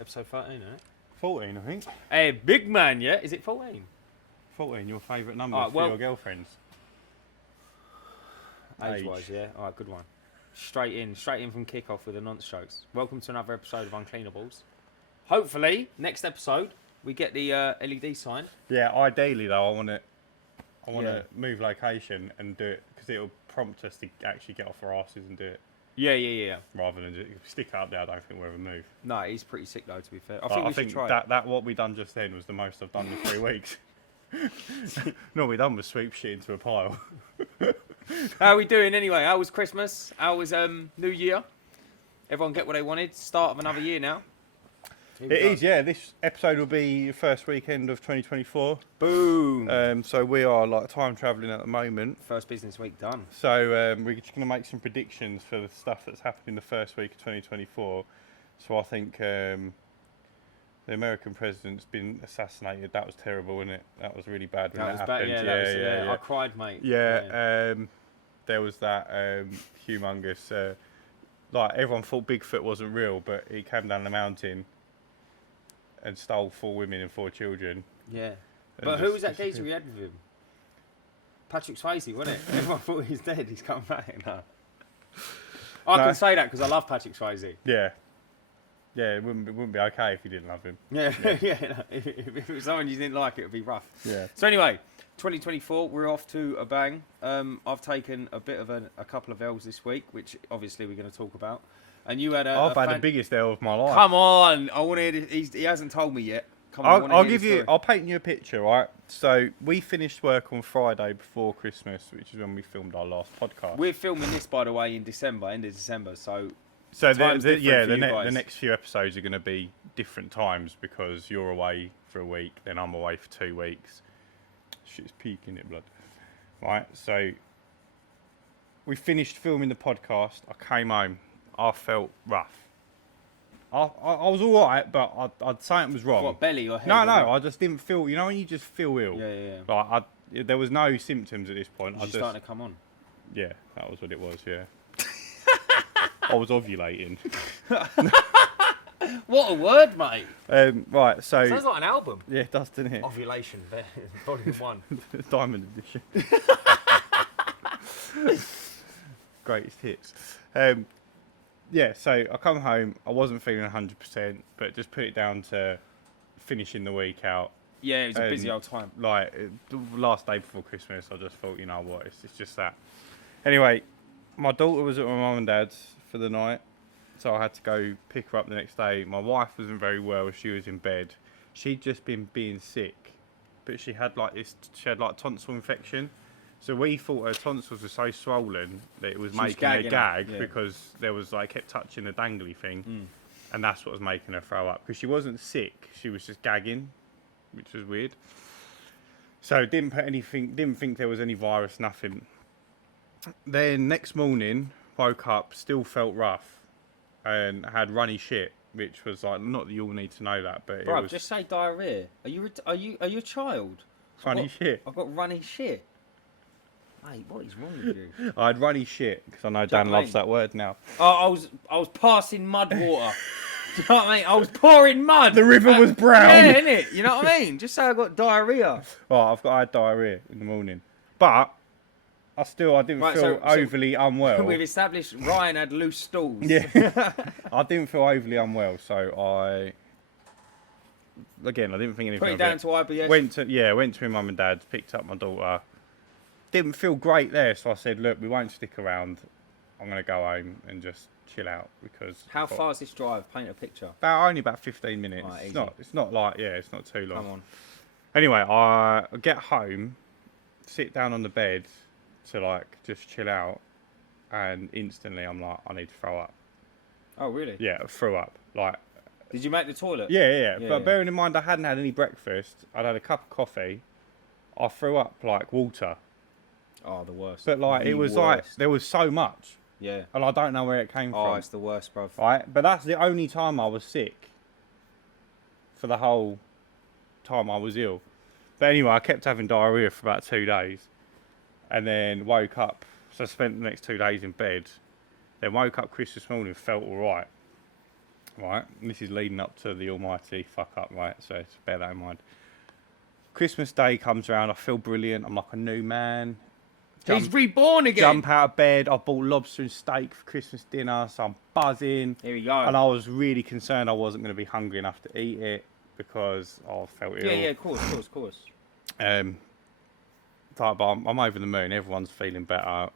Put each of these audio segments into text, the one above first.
Episode 13, isn't it? 14, I think. Hey, big man, yeah? Is it 14? 14, your favourite number Alright, for your girlfriends. Age-wise, yeah? Alright, good one. Straight in from kick-off with the nonce jokes. Welcome to another episode of Uncleanables. Hopefully, next episode, we get the LED sign. Yeah, ideally though, I want to move location and do it, because it'll prompt us to actually get off our asses and do it. Yeah. Rather than just stick it up there, I don't think we'll ever move. No, he's pretty sick though, to be fair. I think try that what we done just then was the most I've done in 3 weeks. No, we done was sweep shit into a pile. How are we doing anyway? How was Christmas? How was New Year? Everyone get what they wanted? Start of another year now. It is, yeah. This episode will be the first weekend of 2024. Boom. So we are like time travelling at the moment. First business week done. So we're just going to make some predictions for the stuff that's happened in the first week of 2024. So I think the American president's been assassinated. That was terrible, wasn't it? That was really bad when that happened. Yeah, I cried, mate. Yeah. There was that humongous... like everyone thought Bigfoot wasn't real, but he came down the mountain and stole 4 women and 4 children. Yeah. But who was that geezer we had with him? Patrick Swayze, wasn't it? Everyone thought he was dead. He's come back now. I can say that because I love Patrick Swayze. Yeah. Yeah, it wouldn't be okay if you didn't love him. Yeah. No, if it was someone you didn't like, it would be rough. Yeah. So anyway, 2024, we're off to a bang. I've taken a bit of a couple of L's this week, which obviously we're going to talk about. And you had I've had the biggest L of my life. Come on, I want to hear this. He hasn't told me yet. Come on, I'll paint you a picture, right? So we finished work on Friday before Christmas, which is when we filmed our last podcast. We're filming this, by the way, in December, end of December. So the next few episodes are going to be different times because you're away for a week, then I'm away for 2 weeks. Shit's peaking it, blood. Right, so we finished filming the podcast. I came home. I felt rough. I was all right, but I'd say it was wrong. What, belly or head? No, I just didn't feel... You know when you just feel ill? Yeah. Like, there was no symptoms at this point. You starting to come on? Yeah, that was what it was, yeah. I was ovulating. What a word, mate. Right, so... Sounds like an album. Yeah, it does, doesn't it? Ovulation, volume 1. Diamond edition. Greatest hits. Yeah, so I come home, I wasn't feeling 100%, but just put it down to finishing the week out. Yeah, it was a busy old time. Like, the last day before Christmas, I just thought, you know what, it's just that. Anyway, my daughter was at my mum and dad's for the night, so I had to go pick her up the next day. My wife wasn't very well, she was in bed. She'd just been being sick, but she had like tonsil infection. So we thought her tonsils were so swollen that it was making her gag because there was kept touching the dangly thing, and that's what was making her throw up. Because she wasn't sick, she was just gagging, which was weird. So didn't think there was any virus, nothing. Then next morning, woke up, still felt rough, and had runny shit, which was like, not that you all need to know that, but Bro, it was just say diarrhea. Are you a child? Runny shit. I've got runny shit. Mate, what is wrong with you? I had runny shit because I know Dan loves that word now. Oh, I was passing mud water. Do you know what I mean? I was pouring mud. The river was brown. Yeah, innit? You know what I mean? Just say I got diarrhea. Well, I had diarrhea in the morning, but I didn't feel overly unwell. We've established Ryan had loose stools. Yeah, I didn't feel overly unwell, so I didn't think anything. Put it of down it. to IBS. Went to my mum and dad's, picked up my daughter. Didn't feel great there, so I said, look, we won't stick around. I'm going to go home and just chill out because... How far is this drive? Paint a picture. Only about 15 minutes. Right, it's not too long. Come on. Anyway, I get home, sit down on the bed to just chill out, and instantly I'm like, I need to throw up. Oh, really? Yeah, I threw up. Did you make the toilet? Yeah. But bearing in mind I hadn't had any breakfast, I'd had a cup of coffee, I threw up like water. Oh, the worst. But it was worst. There was so much. Yeah. And I don't know where it came from. Oh, it's the worst, bruv. Right? But that's the only time I was sick for the whole time I was ill. But anyway, I kept having diarrhea for about 2 days. And then woke up. So I spent the next 2 days in bed. Then woke up Christmas morning, felt all right. right? And this is leading up to the almighty fuck up, right? So bear that in mind. Christmas Day comes around, I feel brilliant. I'm like a new man. He's reborn again. Jump out of bed. I bought lobster and steak for Christmas dinner, so I'm buzzing. Here we go. And I was really concerned I wasn't going to be hungry enough to eat it because I felt ill. Yeah, of course. But I'm over the moon. Everyone's feeling better.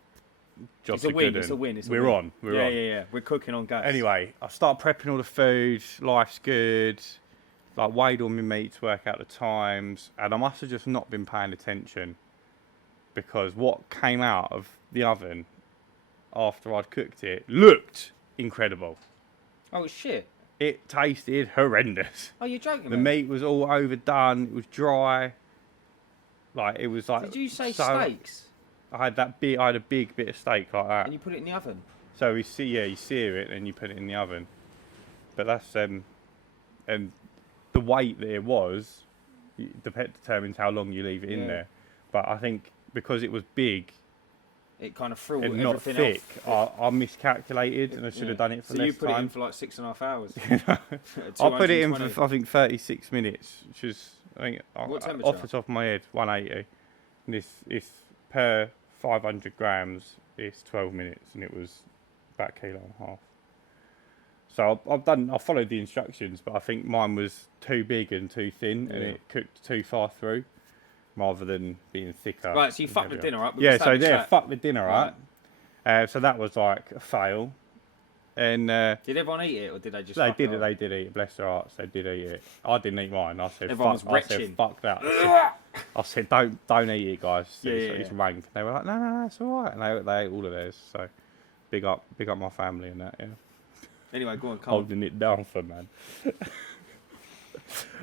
Jobs It's a are win. good. It's a win. We're on. We're on. Yeah. We're cooking on gas. Anyway, I start prepping all the food. Life's good. Like weighed all my meat to work out the times, and I must have just not been paying attention because what came out of the oven after I'd cooked it looked incredible. Oh shit! It tasted horrendous. Oh, you're joking? The mate? meat was all overdone. It was dry. Like it was like. Did you say so, steaks? I had a big bit of steak like that. And you put it in the oven? So you sear it and you put it in the oven. But that's and the weight that it was determines how long you leave it in there. But I think because it was big, it kind of threw and everything not thick, off. I miscalculated and I should have done it for less time. So you put it in for like 6.5 hours? I put it in for I think 36 minutes, which is I think What temperature? off the top of my head 180. And this per 500 grams is 12 minutes, and it was about a kilo and a half. So I followed the instructions, but I think mine was too big and too thin, and it cooked too far through, rather than being thicker. Right, so you fucked the dinner up. Yeah, so fucked the dinner up. So that was like a fail. And did everyone eat it, or did they just? They did eat it. Bless their hearts, they did eat it. I didn't eat mine. I said, Everyone was I said, fuck that. I said, don't eat it, guys. It's rank. They were like, no, it's all right. And they ate all of theirs. So big up my family and that. Yeah. Anyway, go on. Holding it down for man.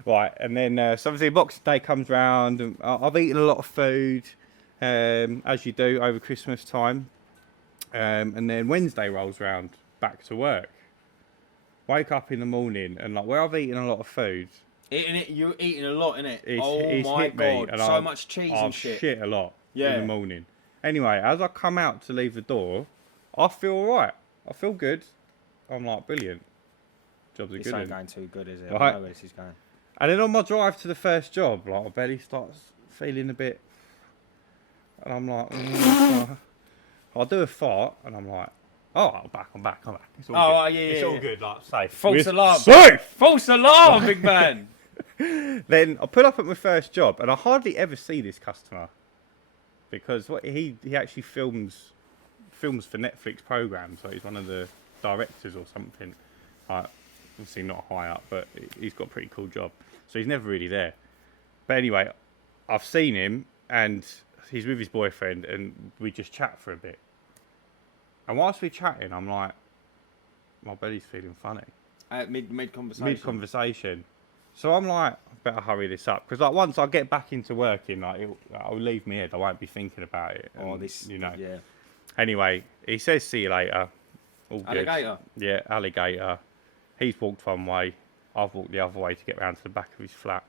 Right, and then so obviously Boxing Day comes round, and I've eaten a lot of food, as you do over Christmas time, and then Wednesday rolls round, back to work. Wake up in the morning, and like where I've eaten a lot of food. You're eating a lot, innit? It's my hit me, god, and so much cheese and shit. I've shit a lot in the morning. Anyway, as I come out to leave the door, I feel alright. I feel good. I'm like, brilliant. Jobs are good. This ain't going too good, is it? Right. I know where this is going. And then on my drive to the first job, like my belly starts feeling a bit, and I'm like, I'll do a fart, and I'm like, I'm back. It's all good. It's all good, like safe. False alarm. Safe. False alarm, big man. Then I pull up at my first job, and I hardly ever see this customer because he actually films for Netflix programs. So he's one of the directors or something. Obviously not high up, but he's got a pretty cool job. So he's never really there. But anyway, I've seen him, and he's with his boyfriend, and we just chat for a bit. And whilst we're chatting, I'm like, my belly's feeling funny. Mid conversation. Mid conversation. So I'm like, I better hurry this up, because like once I get back into working, like it'll leave me head. I won't be thinking about it. Yeah. Anyway, he says, "See you later." All good. Alligator. Yeah, alligator. He's walked one way. I've walked the other way to get round to the back of his flat.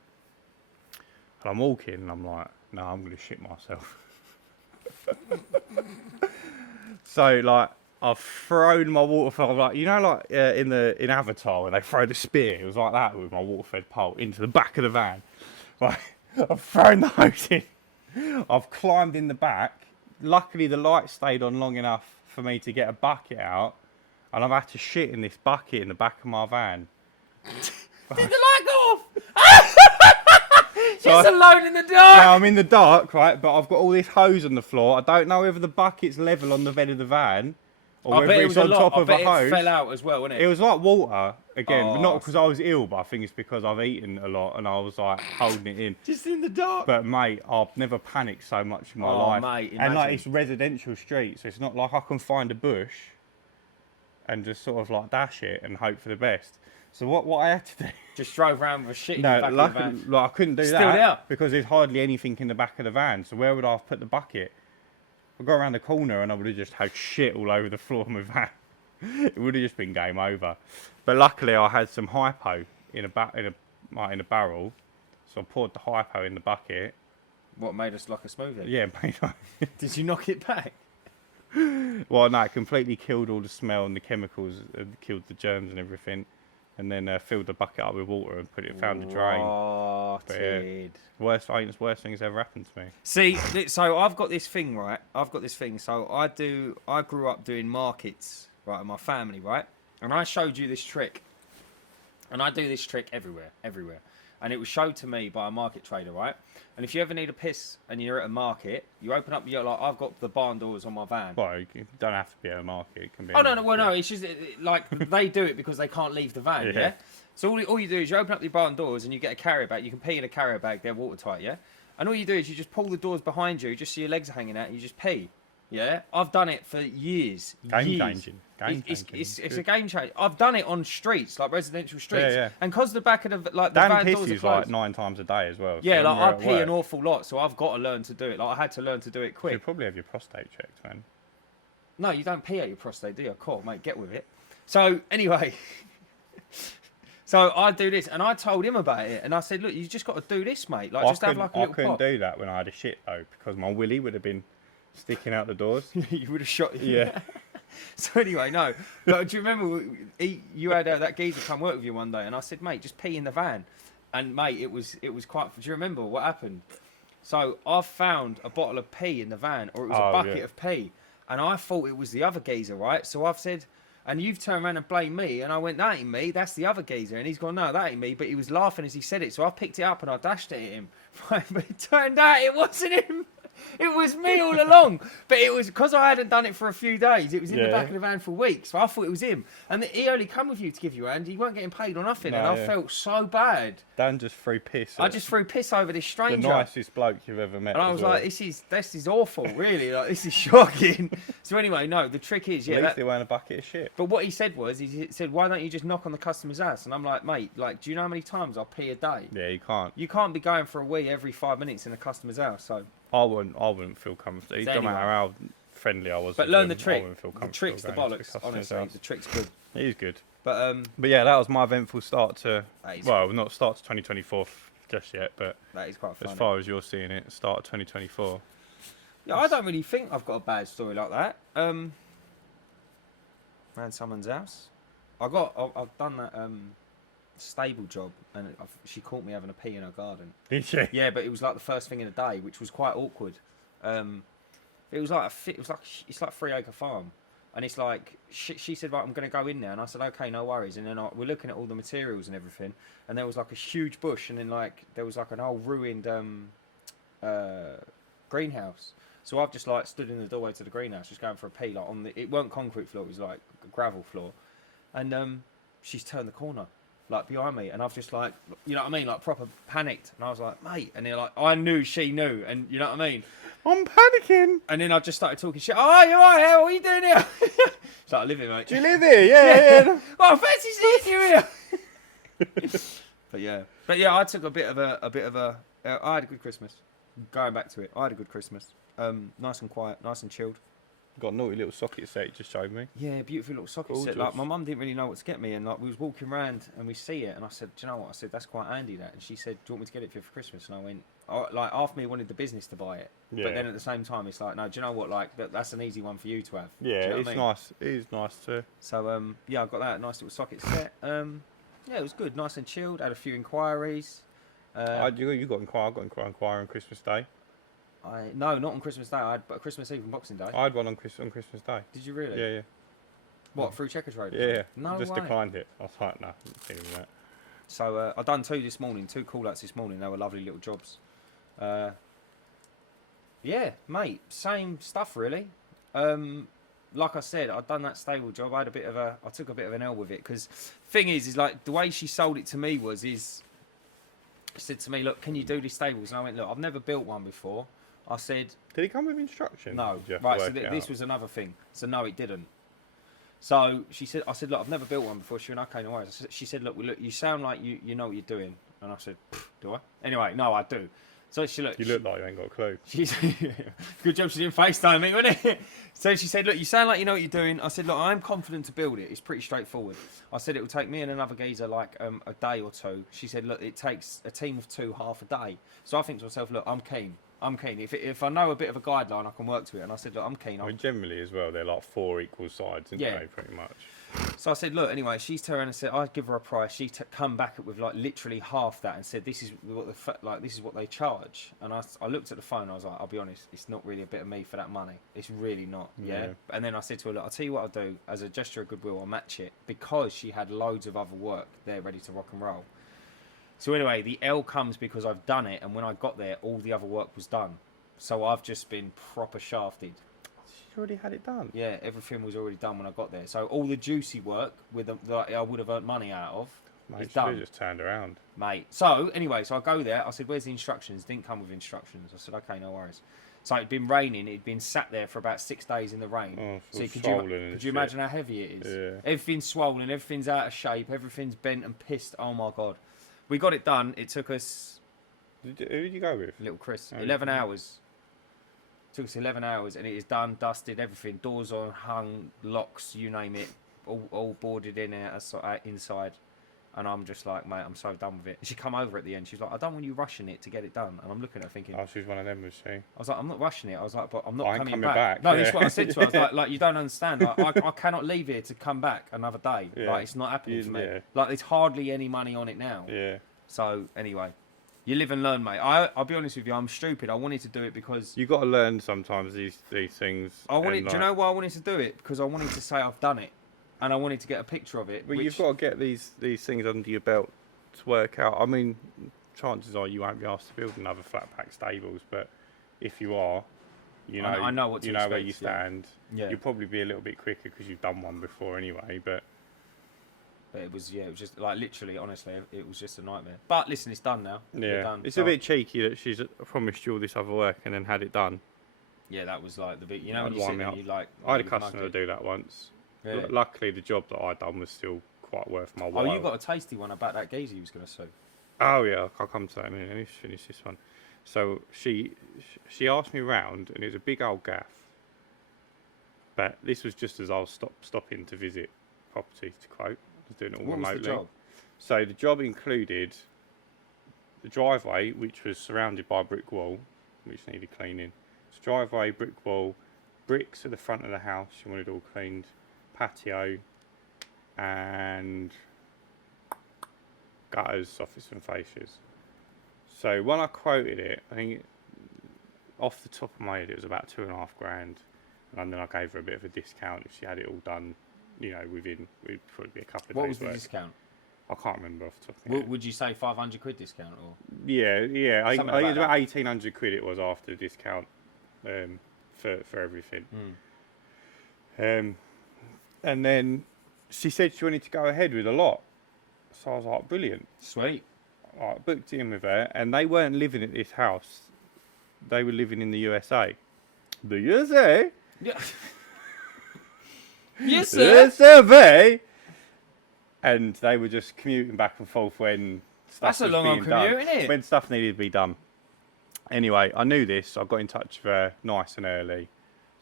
And I'm walking, and I'm like, no, I'm going to shit myself. So, like, I've thrown my water, like, you know, like in Avatar, when they throw the spear, it was like that with my water-fed pole into the back of the van. Like, I've thrown the hose in. I've climbed in the back. Luckily, the light stayed on long enough for me to get a bucket out. And I've had to shit in this bucket in the back of my van. Did the light go off? Just alone in the dark. Now I'm in the dark, right? But I've got all this hose on the floor. I don't know whether the bucket's level on the bed of the van or whether it's on top of a hose. It fell out as well, wasn't it? It was like water again, but not because I was ill, but I think it's because I've eaten a lot and I was like holding it in. Just in the dark. But mate, I've never panicked so much in my life. Mate, and like it's residential street, so it's not like I can find a bush and just sort of like dash it and hope for the best. So what I had to do... Just drove around with shit in the back of the van. Like, I couldn't do Still that there. because there's hardly anything in the back of the van. So where would I have put the bucket? I'd go around the corner and I would have just had shit all over the floor of my van. It would have just been game over. But luckily I had some hypo in a barrel. So I poured the hypo in the bucket. What, made us like a smoothie? Yeah, mate. Did you knock it back? Well, no, it completely killed all the smell and the chemicals, killed the germs and everything. and then filled the bucket up with water and put it down the drain. But, yeah, worst thing that's ever happened to me. See, so I've got this thing, right? So I grew up doing markets, right, in my family, right? And I showed you this trick. And I do this trick everywhere. And it was showed to me by a market trader, right? And if you ever need a piss and you're at a market, you open up your, like, I've got the barn doors on my van. Well, you don't have to be at a market. It can be. Oh, no, it's just, like, they do it because they can't leave the van, yeah? So all you do is you open up your barn doors and you get a carrier bag. You can pee in a carrier bag, they're watertight, yeah? And all you do is you just pull the doors behind you, just so your legs are hanging out, and you just pee. Yeah, I've done it for years. Game changing. It's a game changer. I've done it on streets, like residential streets. Yeah. And because the back of the the Dan van doors are pisses closed, like 9 times a day as well. Yeah, so like I pee an awful lot, so I've got to learn to do it. Like I had to learn to do it You quick. probably have your prostate checked, man. No, you don't pee out your prostate, do you? Cool, mate, get with it. So anyway, so I do this, and I told him about it, and I said, look, you just got to do this, mate. Like just have like a little I couldn't pop. do that when I had a shit though, because my willy would have been sticking out the doors. You would have shot. Yeah. So anyway, no. But do you remember you had that geezer come work with you one day, and I said, mate, just pee in the van, and mate, it was quite. Do you remember what happened? So I found a bottle of pee in the van, or it was a bucket of pee, and I thought it was the other geezer, right? So I've said, and you've turned around and blamed me, and I went, that ain't me, that's the other geezer, and he's gone, no, that ain't me, but he was laughing as he said it, so I picked it up and I dashed it at him, right? But it turned out it wasn't him. It was me all along, but it was because I hadn't done it for a few days. It was in the back of the van for weeks, so I thought it was him. And he only come with you to give you a hand. He weren't getting paid or nothing, and I felt so bad. Dan just threw piss. I just threw piss over this stranger. The nicest bloke you've ever met. And I was like, this is awful, really. Like this is shocking. So anyway, no, the trick is, at least they weren't a bucket of shit. But what he said was, he said, why don't you just knock on the customer's ass? And I'm like, mate, like, do you know how many times I pee a day? Yeah, you can't. You can't be going for a wee every 5 minutes in a customer's house. So I wouldn't feel comfortable. It doesn't matter how friendly I was. But learn the trick. I wouldn't feel The comfortable trick's the going into bollocks. customer's Honestly, house. the trick's good. It is good. But yeah, that was my eventful start to. Well, good. not start to 2024 just yet, but That is quite funny. as far as you're seeing it, start of 2024. Yeah, I don't really think I've got a bad story like that. Ran someone's house. I've done that stable job, and she caught me having a pee in her garden. Did you? Yeah, but it was like the first thing in the day, which was quite awkward. It's like 3-acre farm, and it's like she said, right, I'm going to go in there, and I said, okay, no worries. And then we're looking at all the materials and everything, and there was like a huge bush, and then like there was like an old ruined greenhouse. So I've just like stood in the doorway to the greenhouse, just going for a pee. Like it weren't concrete floor, it was like a gravel floor, and she's turned the corner, like behind me, and I've just like, you know what I mean, like proper panicked, and I was like, mate, and they're like, I knew she knew, and you know what I mean. I'm panicking. And then I just started talking shit. Oh, you're right here. What are you doing here? Started living, mate. Do you live here? Yeah. Oh, fancy seeing you here. But yeah, I took a bit of a. I had a good Christmas. Going back to it, I had a good Christmas. Nice and quiet, nice and chilled. Got a naughty little socket set you just showed me. Yeah, beautiful little socket set. Like my mum didn't really know what to get me, and like we was walking around and we see it, and I said, do you know what? I said, that's quite handy, that. And she said, do you want me to get it for you for Christmas? And I went, like half me wanted the business to buy it, but then at the same time it's like, no, do you know what? Like that's an easy one for you to have. Yeah, you know it's nice. It is nice too. So yeah, I got that nice little socket set. Yeah, it was good, nice and chilled. Had a few inquiries. You got inquiry. I got inquiry on Christmas Day. No, not on Christmas Day. I had Christmas Eve and Boxing Day. I had one on Christmas Day. Did you really? Yeah. What, through Checker Trade? Yeah. No Just way. declined it. I was like, no, I'm not feeling that. So I done two call-outs this morning. They were lovely little jobs. Yeah, mate, same stuff really. Like I said, I'd done that stable job. I took a bit of an L with it, because thing is like the way she sold it to me she said to me, look, can you do these stables? And I went, look, I've never built one before. I said, did it come with instructions? no. Did you have to Right, so work it this out? was another thing. So no, it didn't. So I said, look, I've never built one before. She went, okay, no worries. She said, look, you sound like you know what you're doing. And I said, do I? Anyway, no, I do. So she looked. You look like you ain't got a clue. Good job she didn't FaceTime me, wasn't it? So she said, look, you sound like you know what you're doing. I said, look, I'm confident to build it. It's pretty straightforward. I said, it will take me and another geezer like a day or two. She said, look, it takes a team of 2 half a day. So I think to myself, look, I'm keen. If I know a bit of a guideline, I can work to it. And I said, look, I'm keen. I mean, generally as well, they're like 4 equal sides, aren't they, pretty much? So I said, look, anyway, she's turned around and said, I'd give her a price. She come back with like literally half that and said, this is what this is what they charge. And I looked at the phone. I was like, I'll be honest, it's not really a bit of me for that money. It's really not. Yeah. And then I said to her, look, I'll tell you what I'll do as a gesture of goodwill. I'll match it because she had loads of other work there ready to rock and roll. So anyway, the L comes because I've done it, and when I got there, all the other work was done. So I've just been proper shafted. She already had it done. Yeah, everything was already done when I got there. So all the juicy work that I would have earned money out of is done. Just turned around, mate. So anyway, so I go there. I said, "Where's the instructions?" Didn't come with instructions. I said, "Okay, no worries." So it'd been raining. It'd been sat there for about 6 days in the rain. Oh, so could you imagine how heavy it is? Yeah. Everything's swollen. Everything's out of shape. Everything's bent and pissed. Oh my god. We got it done. It took us. Who did you go with? Little Chris. 11 hours. Took us 11 hours, and it is done, dusted, everything. Doors on, hung, locks, you name it, all boarded in inside. And I'm just like, mate, I'm so done with it. And she come over at the end. She's like, I don't want you rushing it to get it done. And I'm looking at her thinking, oh, she was one of them, was she? I was like, I'm not rushing it. I was like, but I'm not coming back. No, yeah. That's what I said to her. I was like you don't understand. Like, I cannot leave here to come back another day. Yeah. Like, it's not happening for me. Yeah. Like, there's hardly any money on it now. Yeah. So anyway, you live and learn, mate. I'll be honest with you. I'm stupid. I wanted to do it because You got to learn sometimes these things. do you know why I wanted to do it? Because I wanted to say I've done it, and I wanted to get a picture of it. Well, you've got to get these things under your belt to work out. I mean, chances are you won't be asked to build another flat pack stables, but if you are, I know what to you know where you stand. Yeah. You'll probably be a little bit quicker because you've done one before anyway. But it was just like literally, honestly, it was just a nightmare. But listen, it's done now. yeah, Done, it's a bit cheeky that she's promised you all this other work and then had it done. Yeah, that was like the big. You know, That'd when you sit wind me there, up. you like. I had a customer do that once. Really? Luckily, the job that I done was still quite worth my while. Oh, you got a tasty one about that geezer you was going to sue. Oh yeah, I'll come to that in a minute. Let me finish this one. So she asked me round, and it was a big old gaff. But this was just as I was stopping to visit property, to quote. I was doing it all What remotely. was the job? So the job included the driveway, which was surrounded by a brick wall, which needed cleaning. It's driveway, brick wall, bricks at the front of the house. She wanted all cleaned, patio, and gutters, soffits and fascias. So when I quoted it, I think off the top of my head it was about $2,500, and then I gave her a bit of a discount if she had it all done, within it'd probably be a couple of What days. was the work. discount? I can't remember off the top of my head. Would you say £500 discount or? Yeah. I think Something it was like about £1,800 it was after the discount for everything. And then she said she wanted to go ahead with a lot. So I was like, brilliant. Sweet. I booked in with her, and they weren't living at this house. They were living in the USA. The USA? Yeah. Yes, sir. USA! And they were just commuting back and forth when stuff That's a was long being old done. commute, isn't it? When stuff needed to be done. Anyway, I knew this, so I got in touch with her nice and early.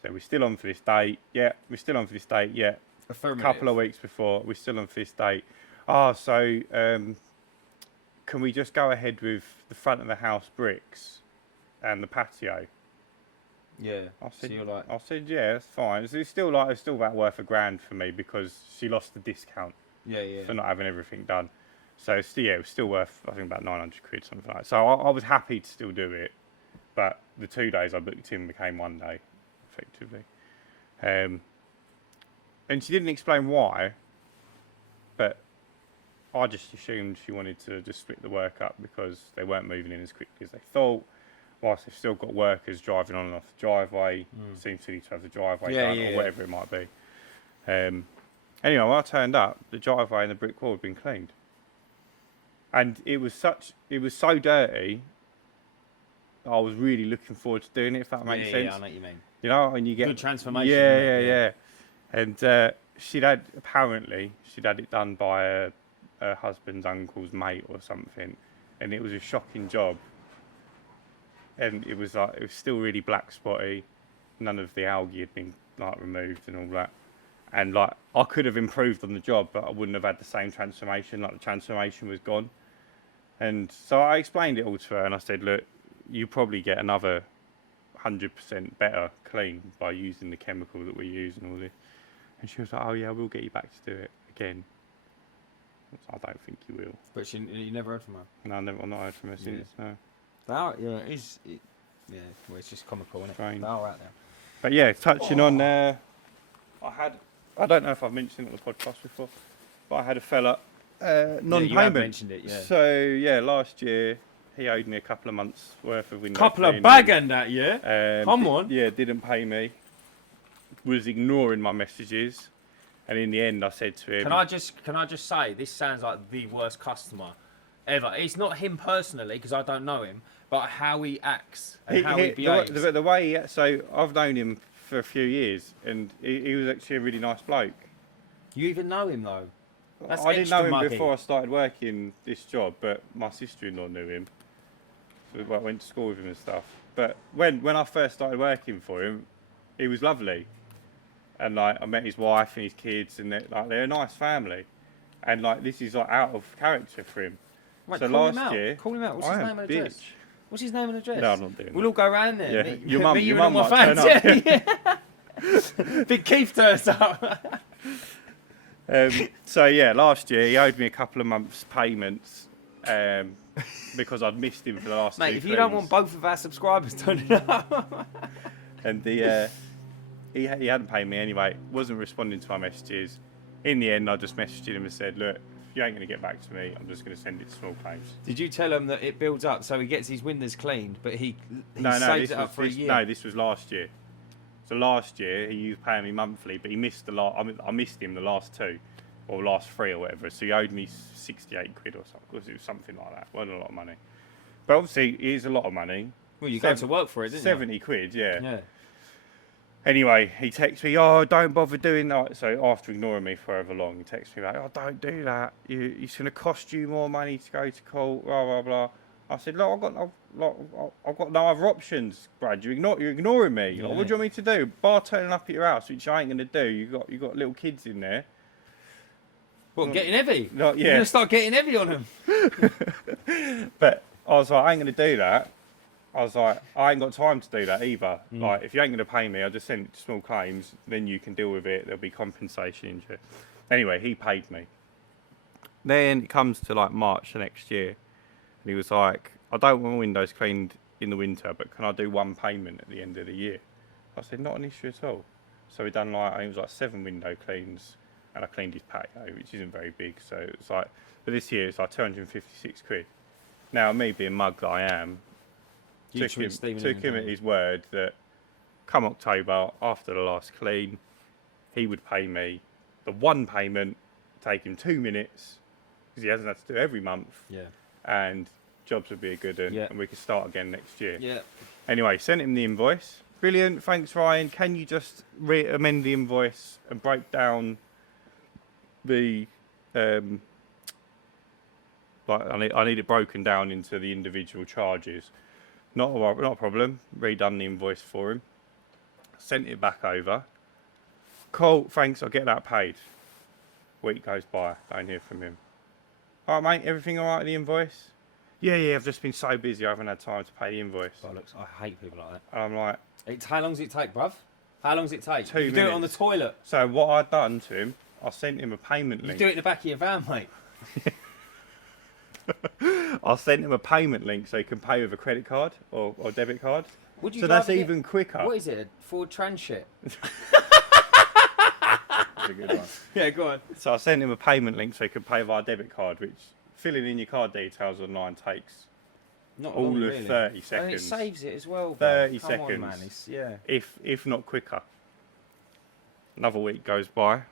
So we're still on for this date. Yeah, we're still on for this date. Yeah. A couple of weeks before, we're still on for this date. So can we just go ahead with the front of the house bricks and the patio? Yeah. I said, so you're like, I said, yeah, that's fine. So it's still about worth $1,000 for me because she lost the discount yeah. for not having everything done. So it was still worth, I think, about £900, something like that. So I was happy to still do it, but the 2 days I booked in became 1 day, effectively. And she didn't explain why, but I just assumed she wanted to just split the work up because they weren't moving in as quickly as they thought. Whilst they've still got workers driving on and off the driveway, seems silly to have the driveway done or whatever it might be. Anyway, when I turned up, the driveway and the brick wall had been cleaned. And it was so dirty, I was really looking forward to doing it, if that makes sense. Yeah, I know what you mean. You know, and you get... Good transformation. Yeah. And she'd had it done by her husband's uncle's mate or something. And it was a shocking job. And it was still really black spotty. None of the algae had been removed and all that. And I could have improved on the job, but I wouldn't have had the same transformation. The transformation was gone. And so I explained it all to her, and I said, look, you probably get another 100% better clean by using the chemical that we use and all this. And she was like, oh yeah, we'll get you back to do it again. I don't think you will. But you never heard from her? No, I've not heard from her since, no. They are, yeah, well, it's just comical, isn't it? Strange. They are out there. But yeah, touching on, I don't know if I've mentioned it on the podcast before, but I had a fella, non-payment. You have mentioned it, yeah. So yeah, last year, he owed me a couple of months worth of window Couple cleaning. of bagging that, yeah? Come on. Yeah, didn't pay me. Was ignoring my messages. And in the end, I said to him... Can I just say, this sounds like the worst customer ever. It's not him personally, because I don't know him, but how he acts and how he behaves. The way so I've known him for a few years, and he was actually a really nice bloke. You even know him, though? That's I didn't know him muggy. before I started working this job, but my sister-in-law knew him. So I went to school with him and stuff. But when I first started working for him, he was lovely. And like I met his wife and his kids, and they're a nice family. And like this is like out of character for him. Right, so call last him out. year, Call him out. What's his name and address? Bitch. What's his name and address? No, I'm not doing We'll that. all go around there. Yeah. Your mum my might fans. turn up. Yeah. Big Keith turns up. So yeah, last year he owed me a couple of months' payments because I'd missed him for the last Mate, two if you don't want both of our subscribers turning up. And he hadn't paid me anyway, wasn't responding to my messages. In the end, I just messaged him and said, look, if you ain't going to get back to me, I'm just going to send it to small claims. Did you tell him that it builds up, so he gets his windows cleaned, but he No, saves it up for a year? No, this was last year. So last year, he was paying me monthly, but he missed I missed him the last two, or last three or whatever, so he owed me 68 quid or something. It was something like that. It wasn't a lot of money. But obviously, it is a lot of money. Well, you go to work for it, didn't 70 quid, yeah. you? Yeah. Anyway, he texts me, oh, don't bother doing that. So after ignoring me for however long, he texts me back, oh, don't do that. It's going to cost you more money to go to court, blah, blah, blah. I said, look, I've got no other options, Brad. You're ignoring me. Yeah. Like, what do you want me to do? Bar turning up at your house, which I ain't going to do. You got little kids in there. What, getting heavy? No, yeah. You're going to start getting heavy on him. But I was like, I ain't going to do that. I was like, I ain't got time to do that either. Like, if you ain't going to pay me, I'll just send it to small claims. Then you can deal with it. There'll be compensation into it. Anyway, he paid me. Then it comes to like March the next year. And he was like, I don't want my windows cleaned in the winter, but can I do one payment at the end of the year? I said, not an issue at all. So we done like, I think it was like 7 window cleans. And I cleaned his patio, which isn't very big. So it's like, but this year it's like 256 quid. Now, me being mug that I am, took him at his word that come October, after the last clean, he would pay me the one payment, take him 2 minutes, because he hasn't had to do every month. Yeah. And jobs would be a good one, and we could start again next year. Yeah. Anyway, sent him the invoice. Brilliant, thanks Ryan. Can you just amend the invoice and break down the I need it broken down into the individual charges. Not a problem. Redone the invoice for him. Sent it back over. Cool, thanks, I'll get that paid. Week goes by, don't hear from him. Alright mate, everything alright with the invoice? Yeah, I've just been so busy I haven't had time to pay the invoice. Bollocks, I hate people like that. And I'm like... How long does it take, bruv? How long does it take? 2 You minutes. do it on the toilet. So what I'd done to him, I sent him a payment link. You do it in the back of your van, mate. I sent him a payment link so he can pay with a credit card or debit card. Would you So that's rather even quicker. What is it? A Ford Transit? That's a good one. Yeah, go on. So I sent him a payment link so he could pay via debit card, which filling in your card details online takes Not all long, of really. 30 And seconds. it saves it as well. 30 Come on, seconds. man. Yeah. If not quicker. Another week goes by.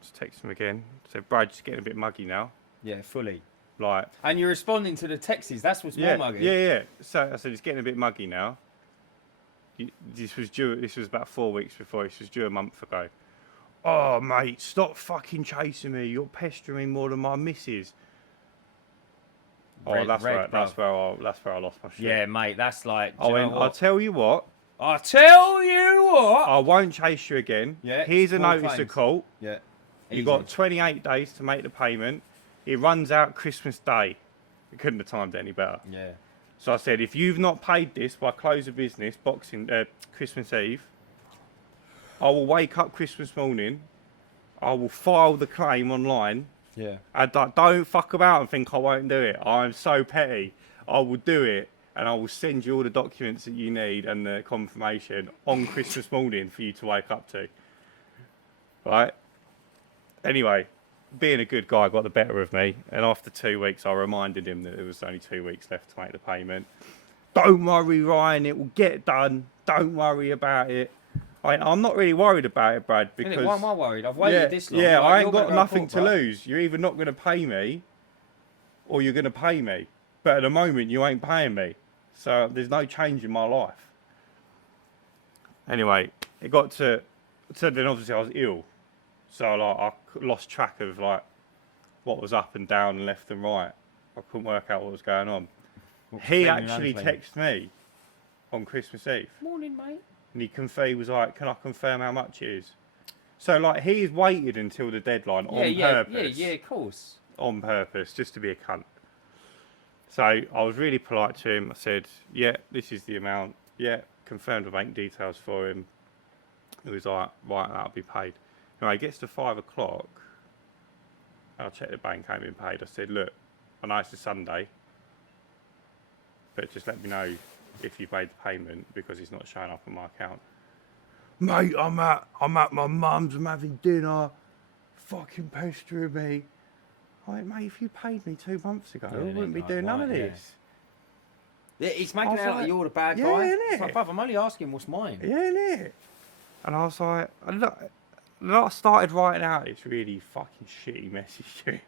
Just text him again. Said, Brad, just getting a bit muggy now. Yeah, fully. Like, And you're responding to the texts. That's what's more muggy. Yeah. So I said, it's getting a bit muggy now. This was about 4 weeks before. This was due a month ago. Oh, mate, stop fucking chasing me. You're pestering me more than my missus. That's where I lost my shit. Yeah, mate. That's like. I'll tell you what. I tell you what. I won't chase you again. Yeah, Here's a small notice claims. of court. Yeah. You've got 28 days to make the payment. It runs out Christmas Day. It couldn't have timed it any better. Yeah. So I said, if you've not paid this by close of business, Christmas Eve, I will wake up Christmas morning I will file the claim online. Yeah. And don't fuck about and think I won't do it. I'm so petty. I will do it, and I will send you all the documents that you need and the confirmation on Christmas morning for you to wake up to. Right? Anyway, being a good guy got the better of me, and after 2 weeks I reminded him that there was only 2 weeks left to make the payment. Don't worry, Ryan, it will get done. Don't worry about it. I'm not really worried about it, Brad, because... Why am I worried? I've waited this long. Yeah, Like, I you're ain't gonna got go nothing court, to bro. lose. You're either not going to pay me, or you're going to pay me. But at the moment, you ain't paying me. So there's no change in my life. Anyway, it got to... So then obviously I was ill. So like I lost track of like what was up and down and left and right. I couldn't work out what was going on. He actually texted me on Christmas Eve. Morning, mate. And he was like, "Can I confirm how much it is?" So like he's waited until the deadline on purpose. Yeah, of course. On purpose, just to be a cunt. So I was really polite to him. I said, "Yeah, this is the amount. Yeah, confirmed the bank details for him." He was like, "Right, that'll be paid." Anyway, it gets to 5 o'clock. I'll check the bank ain't been paid. I said, "Look, I know it's a Sunday, but just let me know if you've made the payment because it's not showing up on my account." "Mate, I'm at my mum's. I'm having dinner. Fucking pestering me." Like, mate, if you paid me 2 months ago, I wouldn't be doing none of this. Yeah, it's making was out like like, you're the bad yeah, guy. innit? It's like, bruv, I'm only asking what's mine. Yeah, innit? And I was like, I started writing out this really fucking shitty message to him.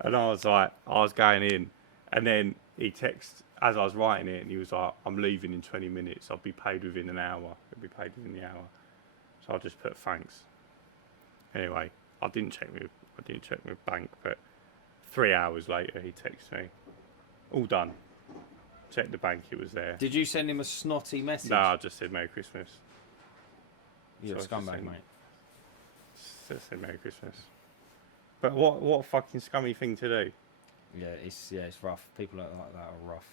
And I was like, I was going in. And then he texted as I was writing it, and he was like, "I'm leaving in 20 minutes. I'll be paid within an hour. I'll be paid within the hour." So I just put thanks. Anyway, I didn't check my bank, but 3 hours later he texted me, "All done." Checked the bank, it was there. Did you send him a snotty message? No, I just said Merry Christmas. You're a So I just scumbag, mate. Just said Merry Christmas. But what a fucking scummy thing to do. Yeah, it's rough. People like that are rough.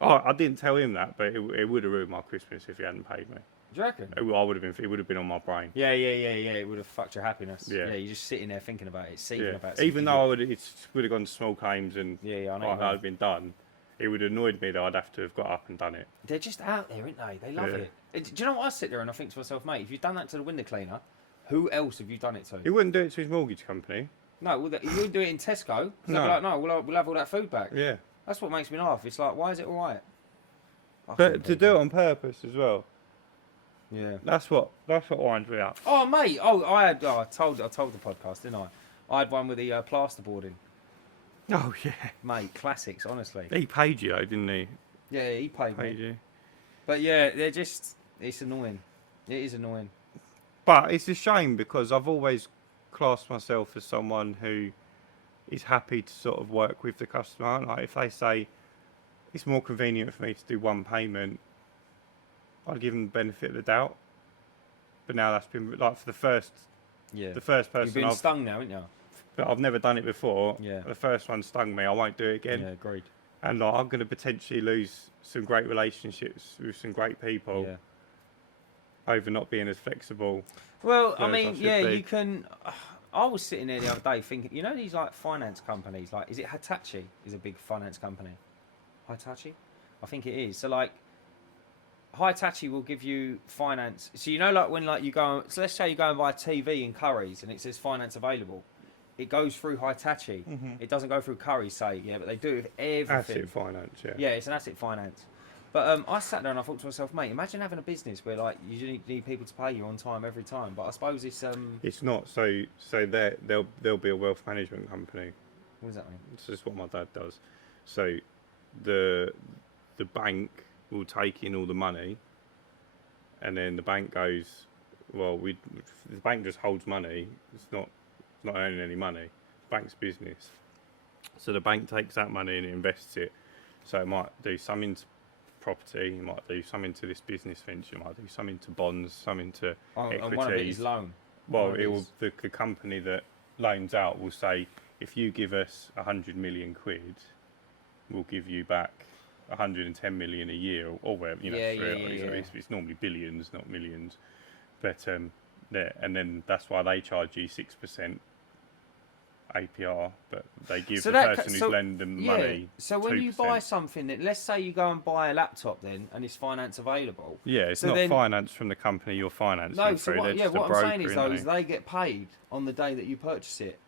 Oh, I didn't tell him that, but it would have ruined my Christmas if he hadn't paid me. Do you reckon? It would have been on my brain. Yeah. It would have fucked your happiness. Yeah. You're just sitting there thinking about it, seething Yeah. about it. Even though it would have gone to small claims and I know. like, that had been done, it would have annoyed me that I'd have to have got up and done it. They're just out there, aren't they? They love Yeah. it. Do you know what I sit there and I think to myself, mate? If you've done that to the window cleaner, who else have you done it to? He wouldn't do it to his mortgage company. No, well, you wouldn't do it in Tesco. No. Like, no, we'll have all that food back. Yeah. That's what makes me laugh. It's like, why is it all right? But to do it on purpose as well. Yeah. That's what winds me up. Oh, mate. I told the podcast, didn't I? I had one with the plasterboarding. Oh yeah. Mate, classics, honestly. He paid you though, didn't he? Yeah, he paid me. Paid you. But yeah, it's annoying. It is annoying. But it's a shame because I've always classed myself as someone who is happy to sort of work with the customer. Like if they say it's more convenient for me to do one payment, I'd give them the benefit of the doubt. But now that's been like for the first person You've been stung now, haven't you? but I've never done it before. Yeah. The first one stung me. I won't do it again. Yeah, agreed. And like, I'm going to potentially lose some great relationships with some great people over not being as flexible. Well, Yeah, I mean, that should yeah, be. you can. I was sitting there the other day thinking, you know, these like finance companies, like, is it Hitachi? Is a big finance company. Hitachi? I think it is. So like, Hitachi will give you finance. So you know, like when like you go, so let's say you go and buy a TV in Curry's and it says finance available. It goes through Hitachi. Mm-hmm. It doesn't go through Curry's, say, yeah, but they do it with everything. Asset finance, yeah. Yeah, it's an asset finance. But I sat there and I thought to myself, mate, imagine having a business where like you need people to pay you on time every time. But I suppose it's It's not. So there'll be a wealth management company. what does that mean? This is what my dad does. So the bank will take in all the money, and then the bank goes, well, the bank just holds money. It's not earning any money. The bank's business. So the bank takes that money and invests it. So it might do some into property, it might do some into this business venture, it might do some into bonds, some into equities. And one of it is loan. Well, the company that loans out will say, if you give us 100 million quid, we'll give you back 110 million a year, or whatever. You know, Yeah. It's normally billions, not millions. But Yeah, and then that's why they charge you 6% APR, but they give So the that person who's so lending them yeah. money. So when 2%. you buy something that, let's say you go and buy a laptop then, and it's finance available. Yeah, it's so not then, finance from the company you're financing No, so through. what? They're Yeah, just a what I'm broker, saying is though, innit? is they get paid on the day that you purchase it.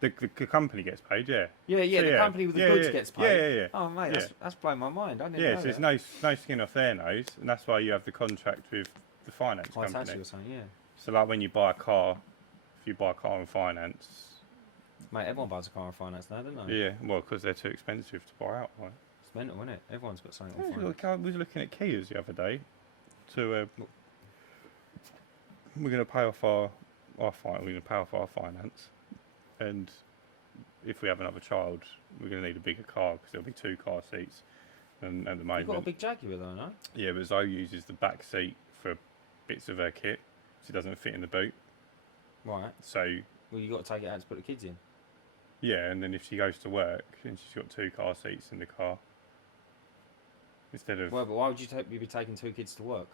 The company gets paid, yeah. Yeah, yeah. So, the company with the goods gets paid. Yeah. Oh mate, Yeah. that's blown my mind. I didn't Yeah, know so that. there's no skin off their nose, and that's why you have the contract with the finance Oh, that's company. actually what you're saying, yeah. So like when you buy a car, if you buy a car on finance, Mate, everyone buys a car on finance now, don't they? yeah, well, because they're too expensive to buy outright. It's mental, isn't it? Everyone's got something on Yeah, finance. look, I was looking at Kias the other day. To we're going to pay off our we're going to pay off our finance, and if we have another child, we're going to need a bigger car because there'll be 2 car seats. And at the moment, You've got a big Jaguar though, no? yeah, but Zoe uses the back seat for bits of her kit, so it doesn't fit in the boot. Right. So Well, you got to take it out to put the kids in. yeah, and then if she goes to work, then she's got 2 car seats in the car instead of. Well, but why would you be taking 2 kids to work?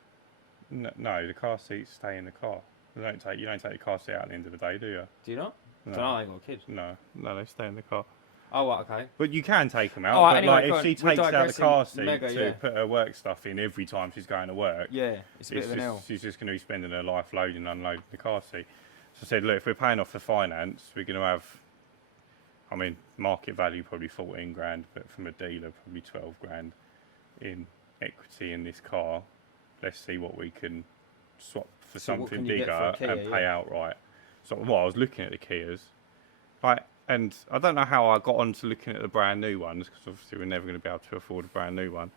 No, the car seats stay in the car. You don't take the car seat out at the end of the day, do you? Do you not? No. So I ain't got a kid. No, they stay in the car. Oh, right, okay. But you can take them out. Oh, right, but anyway, like, go if on. she We're takes out the digressing car seat mega, to yeah. put her work stuff in every time she's going to work, Yeah, it's a bit of an L. she's just going to be spending her life loading and unloading the car seat. So I said, look, if we're paying off the finance, we're going to have, I mean, market value probably 14 grand, but from a dealer probably 12 grand in equity in this car. Let's see what we can swap for So what something can you get for a bigger Kia, and pay yeah. outright. So I was looking at the Kias, like, and I don't know how I got onto looking at the brand new ones because obviously we're never going to be able to afford a brand new one.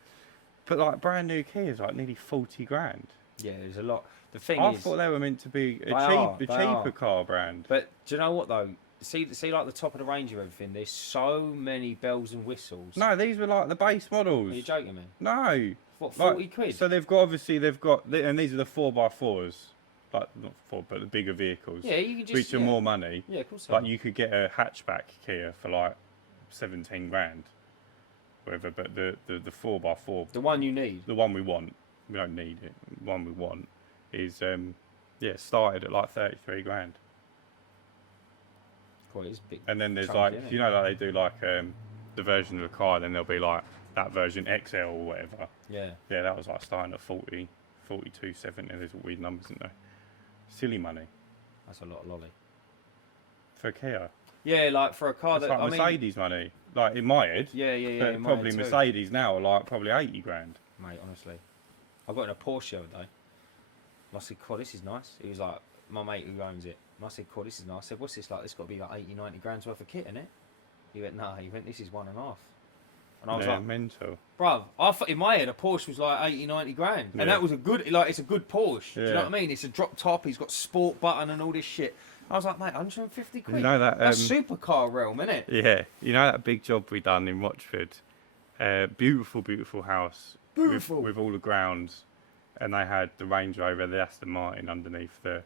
But like brand new Kias, like nearly 40 grand. Yeah, there's a lot. The thing I is, thought they were meant to be a they cheaper are. car brand. but do you know what though? See, like the top of the range of everything. There's so many bells and whistles. No, these were like the base models. Are you joking me? No. What, Like, 40 quid? So they've got, and these are the 4x4s, like not 4, but the bigger vehicles, Yeah, you can just. which are more money. Yeah, of course. Like you could get a hatchback Kia for like 17 grand, whatever. But the 4x4, The one you need. the one we want, we don't need it. The one we want is started at like 33 grand. Quite is big. And then there's chunky, like, innit? you know, like they do like the version of the car, then there'll be like that version XL or whatever. Yeah. Yeah, that was like starting at 40, 42.70. There's weird numbers in there. Silly money That's a lot of lolly. for a Kia. Yeah, like for a car It's that like Mercedes money. Like in my head. Yeah, yeah, yeah. But in my probably head too. Mercedes now are like probably 80 grand. Mate, honestly, I got in a Porsche the other day. And I said, "Cool, this is nice." He was like, "My mate who owns it." And I said, "Cool, this is nice." I said, "What's this like? This got to be like 80, 90 grand's worth of kit, innit?" He went, "Nah." He went, "This is 1.5." And I was Yeah, like, mental. "Bruv, I thought in my head a Porsche was like 80, 90 grand, Yeah. and that was a good, like it's a good Porsche. Do you know Yeah. what I mean? It's a drop top. He's got sport button and all this shit. I was like, mate, 150 quid. You know that, That's supercar realm, innit? Yeah, you know that big job we done in Watchford? Beautiful, beautiful house. Beautiful. With all the grounds. And they had the Range Rover, the Aston Martin underneath the...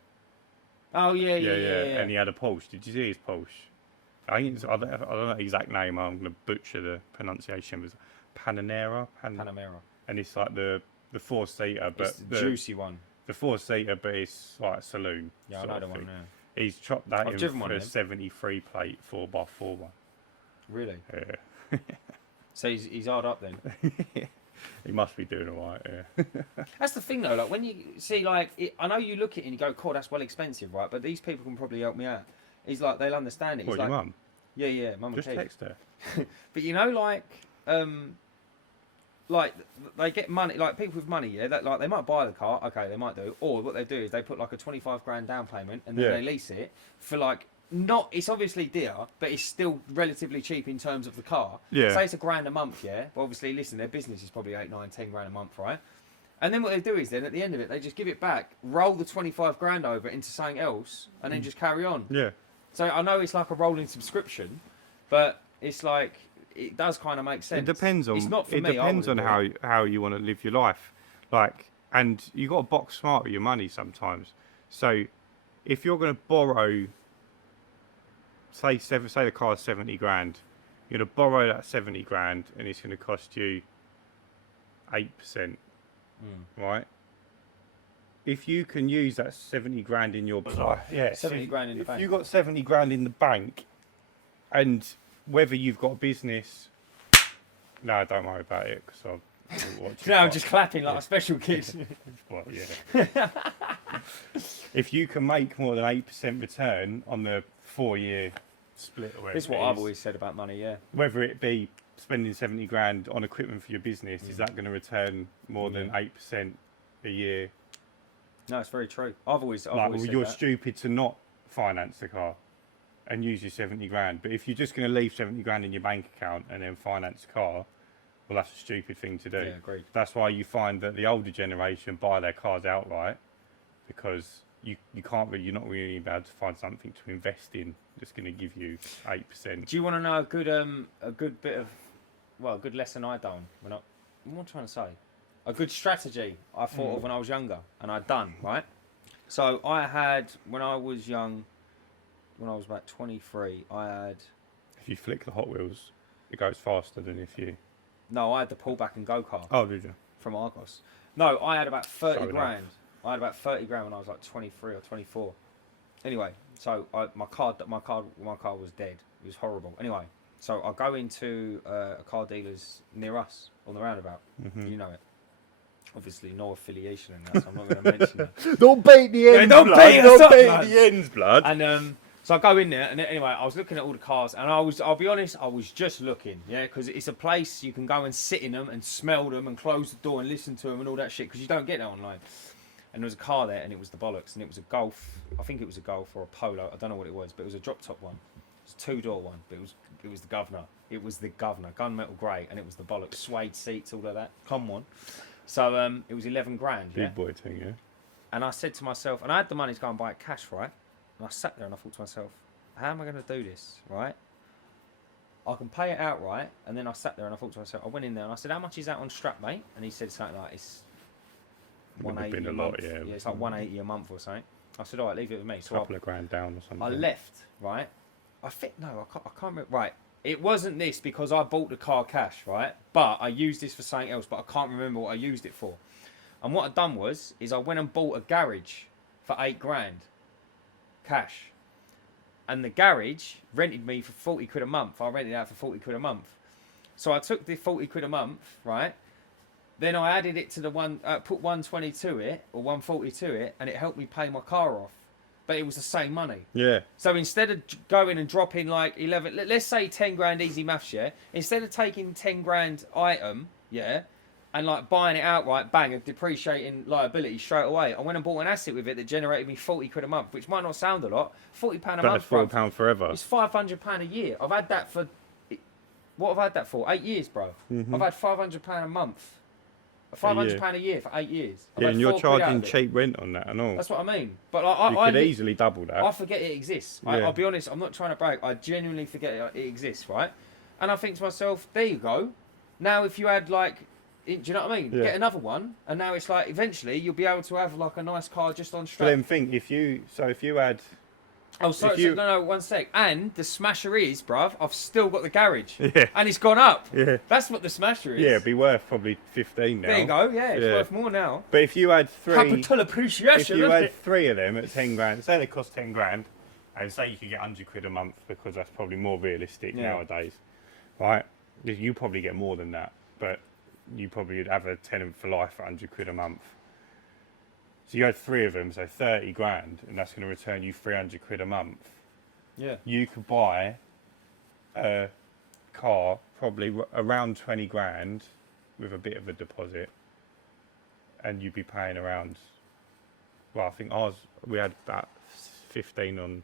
Oh yeah. And he had a Porsche. Did you see his Porsche? I don't know the exact name. I'm going to butcher the pronunciation. It was Panamera. Panamera. And it's like the 4-seater, but It's the juicy one. the 4-seater, but it's like a saloon. Yeah, I sort know of the one thing. now. He's chopped that I've in driven for one a of them. 73 plate 4x4 one. Really? Yeah. So he's hard up then. He must be doing alright, yeah. That's the thing though. Like when you see, like I know you look at it and you go, "Cool, that's well expensive, right?" But these people can probably help me out. He's like, they'll understand it. He's What, like, your mum? yeah, mum and Just kid. text her. But you know, like they get money, like people with money, yeah, that like they might buy the car, okay, they might do, or what they do is they put like a 25 grand down payment and then Yeah. they lease it for like not, it's obviously dear, but it's still relatively cheap in terms of the car. Yeah. Say it's £1,000 a month, yeah, but obviously listen, their business is probably 8, 9, 10 grand a month, right? And then what they do is then at the end of it, they just give it back, roll the 25 grand over into something else, and then just carry on. Yeah. So I know it's like a rolling subscription, but it's like it does kind of make sense. It depends on. It's not for it me. depends on how you want to live your life, like, and you got to box smart with your money sometimes. So, if you're going to borrow, say the car's 70 grand, you're going to borrow that 70 grand, and it's going to cost you 8%, right? if you can use that 70 grand in your yeah, 70 grand in the bank. If you got 70 grand in the bank, and whether you've got a business, no, don't worry about it because I'll watch No, I'm just clapping like a special kid. Well, yeah. If you can make more than 8% return on the 4-year split, or whatever It's what I've always said about money, yeah. whether it be spending 70 grand on equipment for your business, is that going to return more than 8% a year? No, it's very true. I've always Well, said you're that. stupid to not finance the car and use your 70 grand. But if you're just going to leave 70 grand in your bank account and then finance the car, well, that's a stupid thing to do. Yeah, agreed. That's why you find that the older generation buy their cars outright, because you're not really able to find something to invest in that's going to give you 8%. Do you want to know a good bit of, well, a good lesson I done when what am I trying to say? A good strategy I thought of when I was younger and I'd done, right? So I had, when I was young, when I was about 23, I had... If you flick the Hot Wheels, it goes faster than if you... No, I had the pullback and go kart Oh, did you? from Argos. No, I had about 30 So grand. I had about 30 grand when I was like 23 or 24. Anyway, so my car was dead. It was horrible. Anyway, so I go into a car dealer's near us on the roundabout. Mm-hmm. You know it. Obviously, no affiliation in that, so I'm not going to mention it. Don't bait the ends, don't blood. bait us Don't up, bait blood. the ends, blood. And so I go in there, and anyway, I was looking at all the cars, and I'll be honest, I was just looking, yeah, because it's a place you can go and sit in them and smell them and close the door and listen to them and all that shit, because you don't get that online. And there was a car there, and it was the bollocks, and it was a Golf. I think it was a Golf or a Polo. I don't know what it was, but it was a drop top one. It was a 2-door one, but it was the governor. It was the governor, gunmetal grey, and it was the bollocks, suede seats, all of that. Come on. So it was 11 grand, yeah. Big boy thing, yeah. And I said to myself, and I had the money to go and buy it cash, right? And I sat there and I thought to myself, how am I going to do this, right? I can pay it outright. And then I sat there and I thought to myself, I went in there and I said, how much is that on strap, mate? And he said something like, it's Would have 180 been a a lot, month. yeah. It's like 180 a month or something. I said, all right, leave it with me. So Couple of grand down or something. I left, right? I can't remember. Right. It wasn't this because I bought the car cash, right? But I used this for something else, but I can't remember what I used it for. And what I done was, I went and bought a garage for 8 grand cash. And the garage rented me for 40 quid a month. I rented it out for 40 quid a month. So I took the 40 quid a month, right? Then I added it to the one, put 120 to it, or 140 to it, and it helped me pay my car off. But it was the same money. Yeah. So instead of going and dropping like 11, let's say 10 grand easy maths, yeah? Instead of taking 10 grand item, yeah, and like buying it outright, bang, and depreciating liability straight away, I went and bought an asset with it that generated me 40 quid a month, which might not sound a lot. £40 a But month, that's bro. £4 forever. It's £500 a year. I've had that for, what have I had that for? 8 years, bro. Mm-hmm. I've had £500 a month. £500 a year for 8 years. I've Yeah, had and you're 4 quid out charging of it. cheap rent on that and all. That's what I mean. But like, You could easily double that. I forget it exists. Yeah. I'll be honest, I'm not trying to brag. I genuinely forget it exists, right? And I think to myself, there you go. Now if you had like, do you know what I mean? Yeah. Get another one, and now it's like eventually you'll be able to have like a nice car just on But strap. then think, if you had... Oh, sorry, if you- no, 1 sec. And the smasher is, bruv, I've still got the garage. Yeah. And it's gone up. Yeah. That's what the smasher is. Yeah, it'd be worth probably 15 now. There you go, yeah, it's Yeah. worth more now. But if you had three... Capital If appreciation, you isn't had it? 3 of them at 10 grand, say they cost 10 grand, and say you could get 100 quid a month, because that's probably more realistic Yeah. nowadays, right? You probably get more than that, but you probably would have a tenant for life for 100 quid a month. So you had 3 of them, so 30 grand, and that's going to return you 300 quid a month. Yeah. You could buy a car probably around 20 grand with a bit of a deposit, and you'd be paying around, well, I think ours, we had about 15 on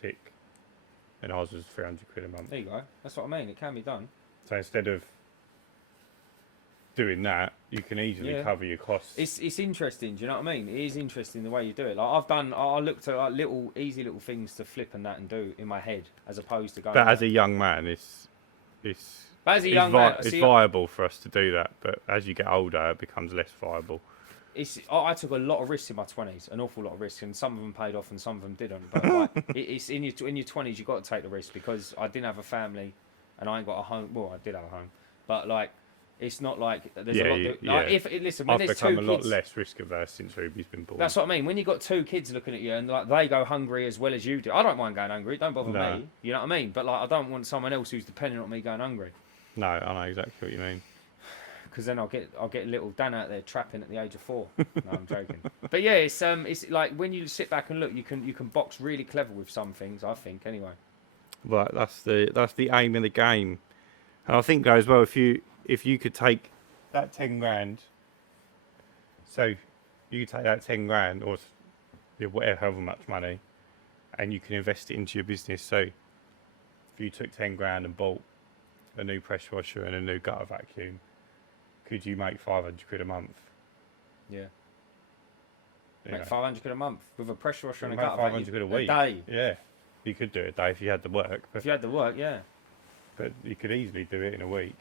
tick, and ours was 300 quid a month. There you go. That's what I mean. It can be done. So instead of doing that, you can easily Yeah. cover your costs. It's interesting. Do you know what I mean? It is interesting the way you do it. Like I looked at like easy little things to flip and that and do in my head, as opposed to going. But as a young man, it's But as a young man, it's see, viable for us to do that. But as you get older, it becomes less viable. I took a lot of risks in my 20s, an awful lot of risks, and some of them paid off and some of them didn't. But like, it's in your 20s you've got to take the risk, because I didn't have a family and I ain't got a home. Well, I did have a home, but like It's not like there's Yeah, a lot. Like, yeah. listen, when I've there's become two a lot kids, less risk averse since Ruby's been born. that's what I mean. When you've got two kids looking at you and like they go hungry as well as you do, I don't mind going hungry. Don't bother No. me. You know what I mean? But like, I don't want someone else who's dependent on me going hungry. No, I know exactly what you mean. Because then I'll get little Dan out there trapping at the age of 4. No, I'm joking. But yeah, it's like when you sit back and look, you can box really clever with some things. I think anyway. But that's the aim of the game, and I think as well if you could take that 10 grand, so you could take that 10 grand or whatever, however much money, and you can invest it into your business. So if you took 10 grand and bought a new pressure washer and a new gutter vacuum, could you make 500 quid a month? Yeah. You Make know? 500 quid a month with a pressure washer and a Make gutter 500 quid a week. day. Yeah, you could do it a day if you had the work, but If you had the work, yeah. you could easily do it in a week.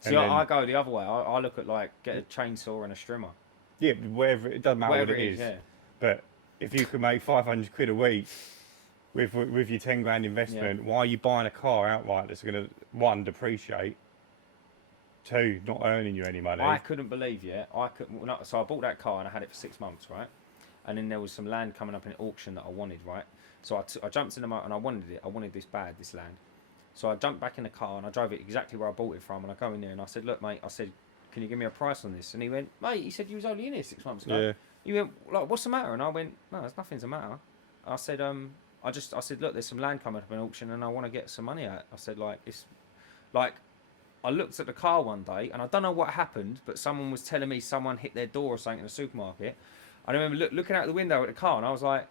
See, I go the other way. I look at like get a chainsaw and a strimmer. Yeah, whatever, it doesn't matter Whatever what it is. yeah. But if you could make 500 quid a week with your 10 grand investment, why are you buying a car outright that's going to, one, depreciate, two, not earning you any money? I couldn't believe, so I bought that car and I had it for 6 months, right? And then there was some land coming up in an auction that I wanted, right? So I jumped in the motor and I wanted it. I wanted this bad, this land. So I jumped back in the car and I drove it exactly where I bought it from. And I go in there and I said, look, mate, I said, can you give me a price on this? And he went, mate, he said, you was only in here 6 months ago. Yeah. He went, like, what's the matter? And I went, no, there's nothing's the matter. I said, I said, look, there's some land coming up in auction and I want to get some money out. I said, like, it's like, I looked at the car one day and I don't know what happened, but someone was telling me someone hit their door or something in the supermarket. I remember looking out the window at the car and I was like,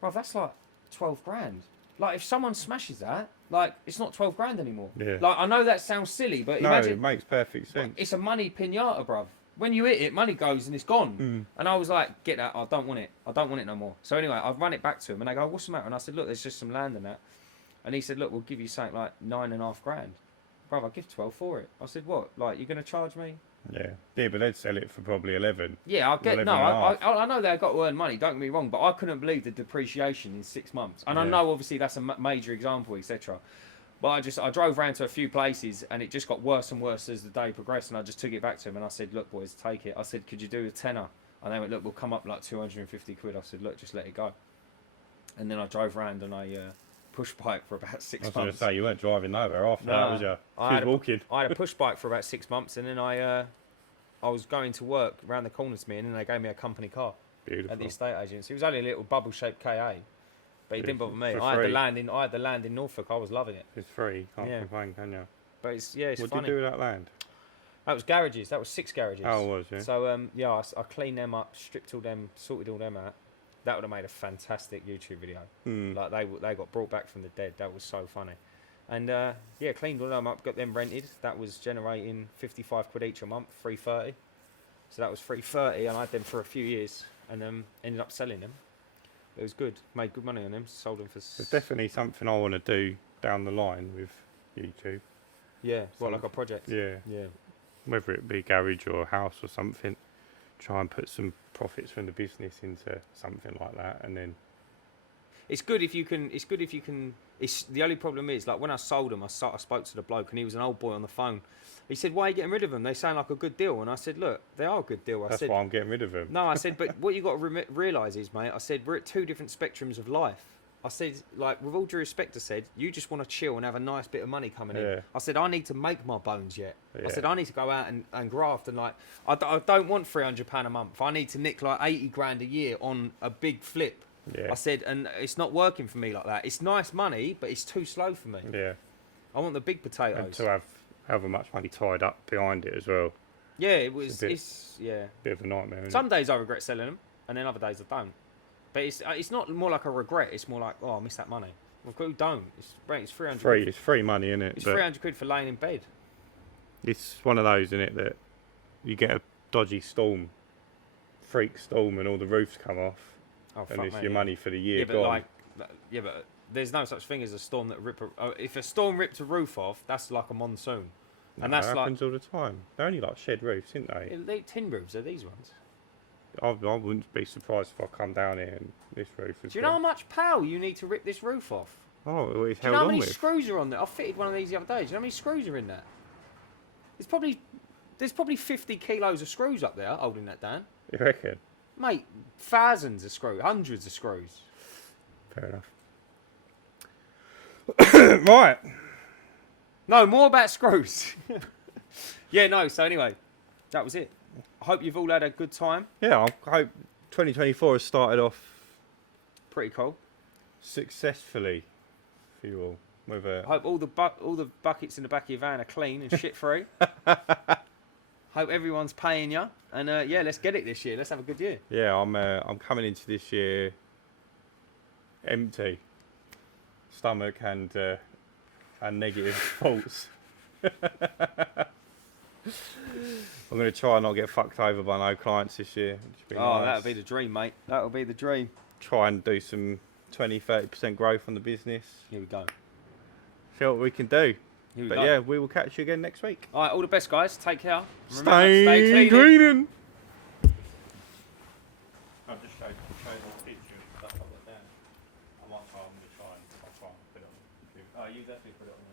bro, that's like 12 grand. Like, if someone smashes that, like, it's not 12 grand anymore. Yeah. Like, I know that sounds silly, but No, imagine. it makes perfect sense. It's a money pinata, bruv. When you hit it, money goes and it's gone. And I was like, get that, I don't want it. I don't want it no more. So anyway, I've run it back to him and they go, what's the matter? And I said, look, there's just some land in that. And he said, look, we'll give you something like 9.5 grand. Bruv, I'll give 12 for it. I said, what? Like, you're going to charge me? Yeah, but they'd sell it for probably 11. Yeah, I'll get, 11 no, and a half. I know they've got to earn money, don't get me wrong, but I couldn't believe the depreciation in 6 months. And I Yeah. know, obviously, that's a major example, etc. But I drove around to a few places and it just got worse and worse as the day progressed. And I just took it back to him and I said, look, boys, take it. I said, could you do a tenner? And they went, look, we'll come up like 250 quid. I said, look, just let it go. And then I drove around and I push bike for about 6 I was going to months. say, you weren't driving nowhere after that, was you? I You had was walking. I had a push bike for about 6 months and then I was going to work around the corner to me and then they gave me a company car Beautiful. at the estate agency. It was only a little bubble-shaped KA, but it didn't bother me. For I had free. the land in Norfolk. I was loving it. It's free. Can't Yeah. complain, can you? But it's funny. What did you do with that land? That was garages. That was 6 garages. Oh, it was, yeah. So I cleaned them up, stripped all them, sorted all them out. That would have made a fantastic YouTube video. Like they got brought back from the dead. That was so funny. And cleaned all them up, got them rented. That was generating 55 quid each a month, 330. So that was 330, and I had them for a few years, and ended up selling them. It was good. Made good money on them. Sold them for. It's definitely something I want to do down the line with YouTube. Yeah, like a project. Yeah. Yeah. Whether it be a garage or a house or something, try and put some profits from the business into something like that, and then It's good if you can. It's the only problem is like when I sold them, I spoke to the bloke and he was an old boy on the phone. He said, "Why are you getting rid of them? They sound like a good deal." And I said, "Look, they are a good deal." I that's said, why I'm getting rid of them. "No," I said, "but what you got to realise is, mate," I said, "we're at 2 different spectrums of life." I said, like, with all due respect, I said, you just want to chill and have a nice bit of money coming in. I said, I need to make my bones yet. I said, I need to go out and graft and, like, I don't want £300 a month. I need to nick, like, 80 grand a year on a big flip. Yeah. I said, and it's not working for me like that. It's nice money, but it's too slow for me. Yeah. I want the big potatoes. And to have however much money tied up behind it as well. Yeah, it was, It's bit of a nightmare, isn't Some days I regret selling them, and then other days I don't. But it's not more like a regret. It's more like, oh, I miss that money. Well, who don't? It's 300. It's free money, isn't it? It's 300 quid for laying in bed. It's one of those, isn't it, that you get a dodgy storm, freak storm, and all the roofs come off, and it's your money for the year gone. But there's no such thing as a storm that if a storm ripped a roof off, that's like a monsoon, and that's that like happens all the time. They're only like shed roofs, aren't they? they tin roofs. Are these ones? I wouldn't be surprised if I come down here and this roof is Do you know how much power you need to rip this roof off? Oh, well, it's Do you held know how on many with. screws are on there? I fitted one of these the other day. Do you know how many screws are in that? There's probably 50 kilos of screws up there holding that down. You reckon? Mate, thousands of screws, hundreds of screws. Fair enough. Right. No, more about screws. Yeah, no, so anyway, that was it. I hope you've all had a good time. Yeah, I hope 2024 has started off Pretty cool. successfully for you all. With I a hope all the buckets in the back of your van are clean and shit free. Hope everyone's paying you. And yeah, let's get it this year. Let's have a good year. yeah, I'm coming into this year empty stomach and negative thoughts. I'm going to try and not get fucked over by no clients this year. Which would be Oh, nice. that'll be the dream, mate. That'll be the dream. Try and do some 20-30% growth on the business. Here we go. See what we can do. Here we But go. yeah, we will catch you again next week. All right, all the best, guys. Take care. Stay cleaning. I've just showed all the pictures and stuff like that. I might try and put it on. Oh, you definitely put it on.